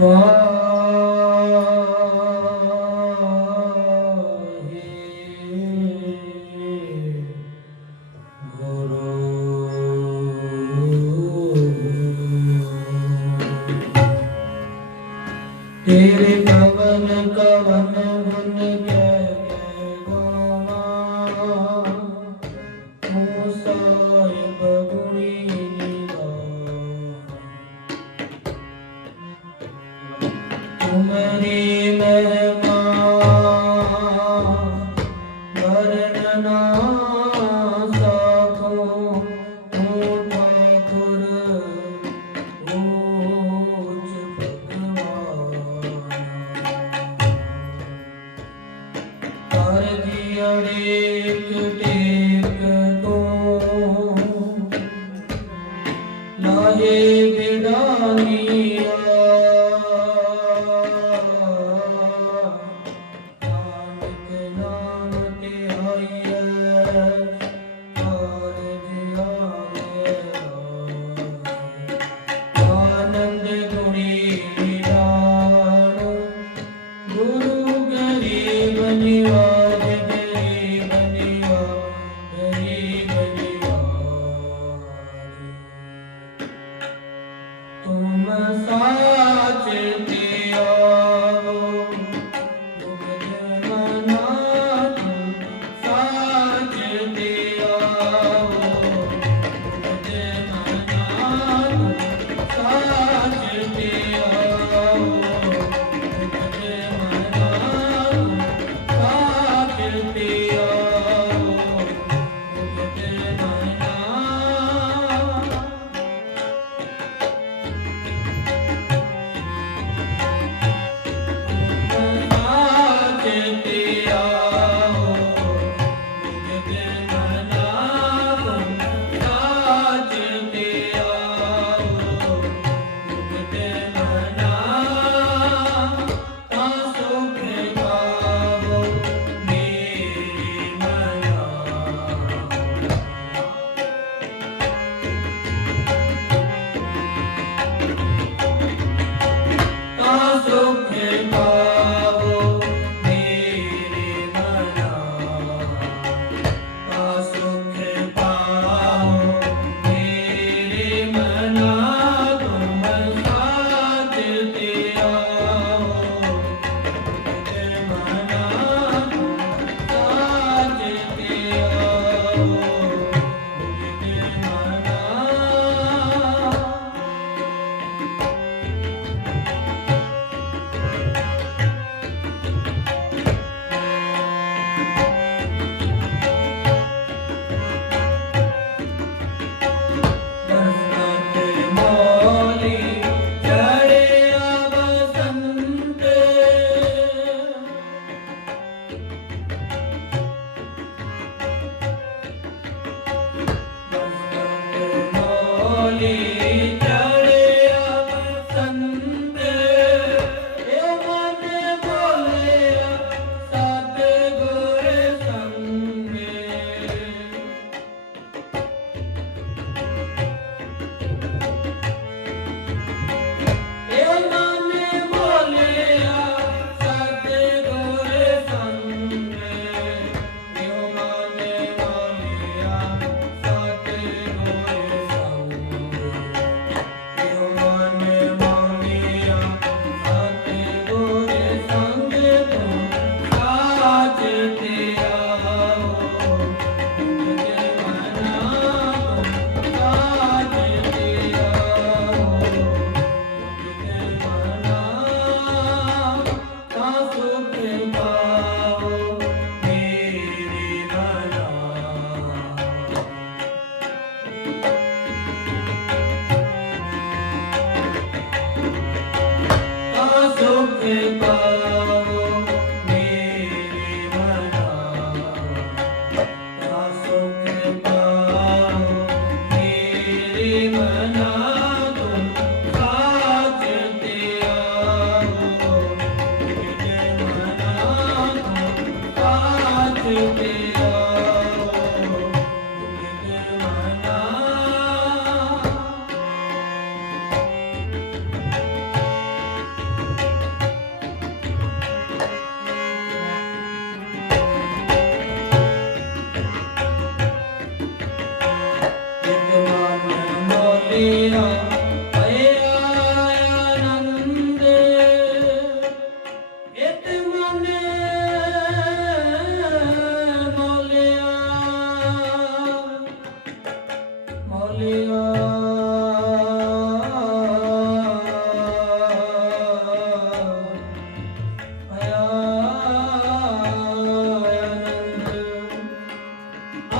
Wow. Oh.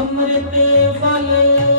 ਅੰਮ੍ਰਿਤ ਫਲ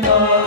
God.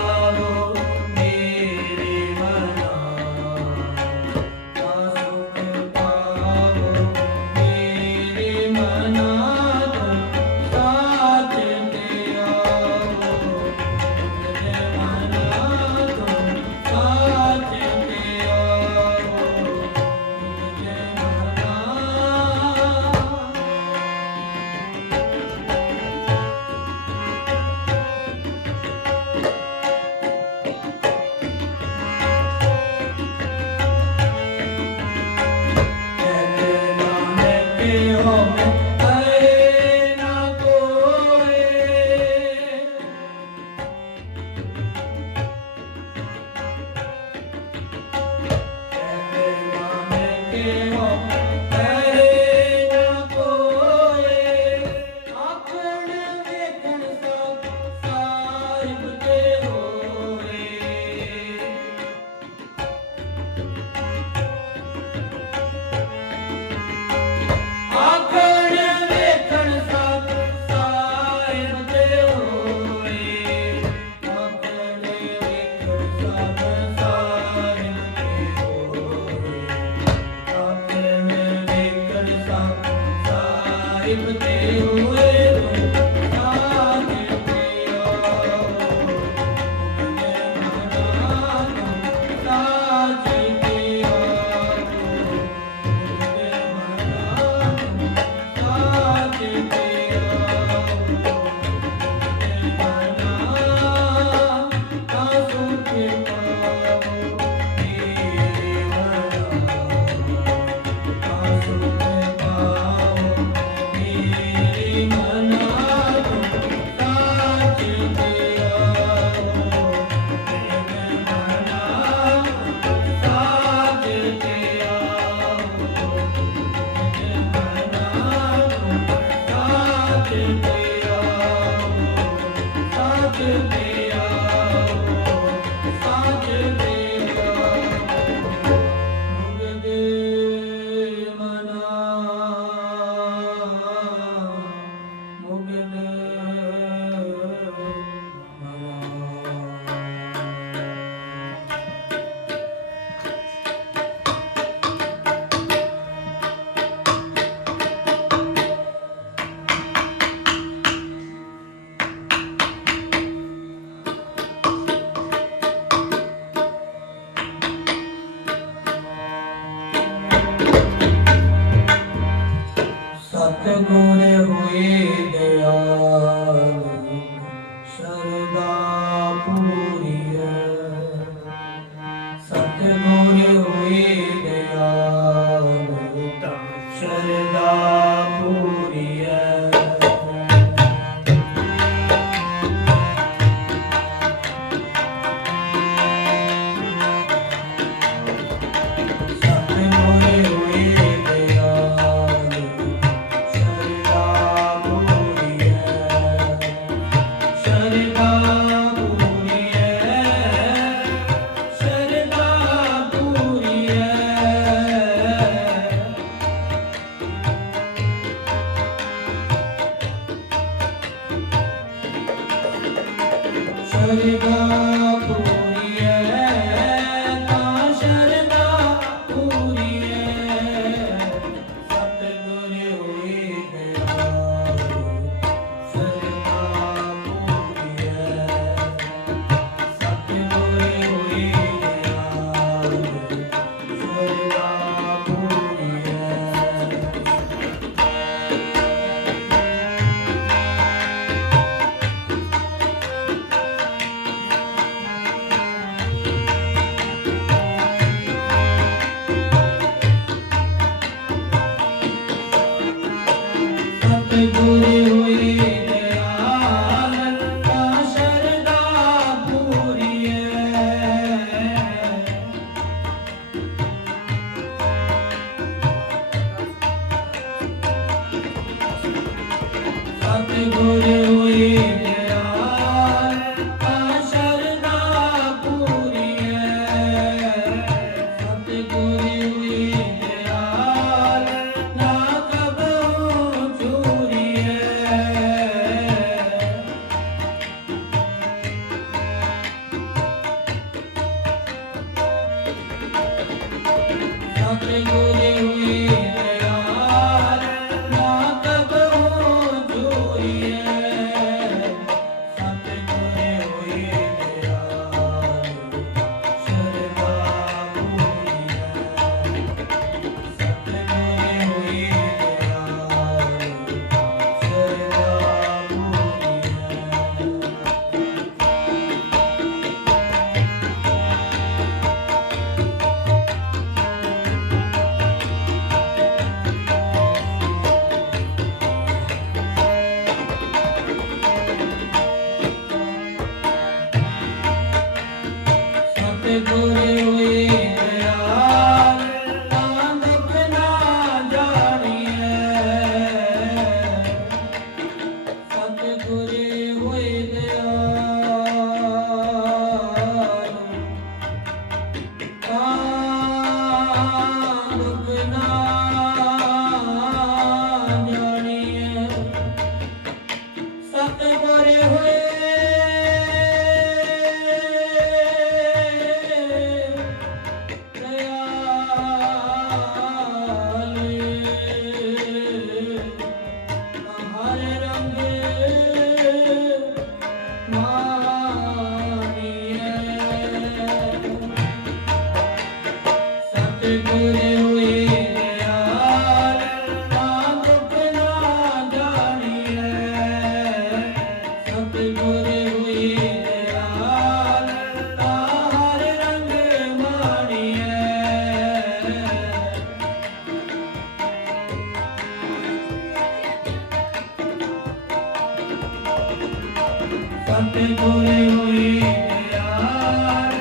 ਕਤ ਗੁਰ ਹੋਈ ਪਿਆਰ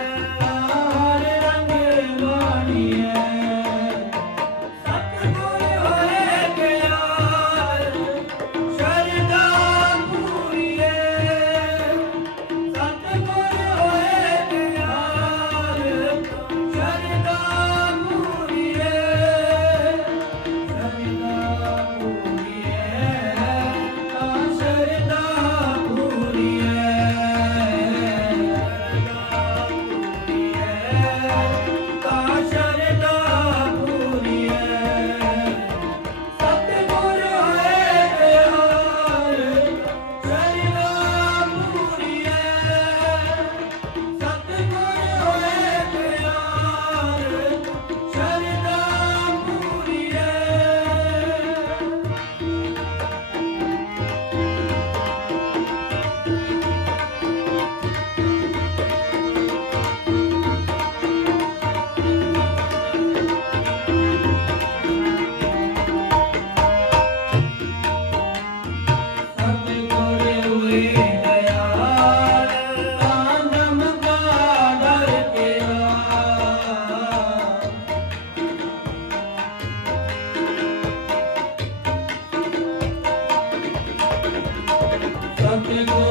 Hallelujah.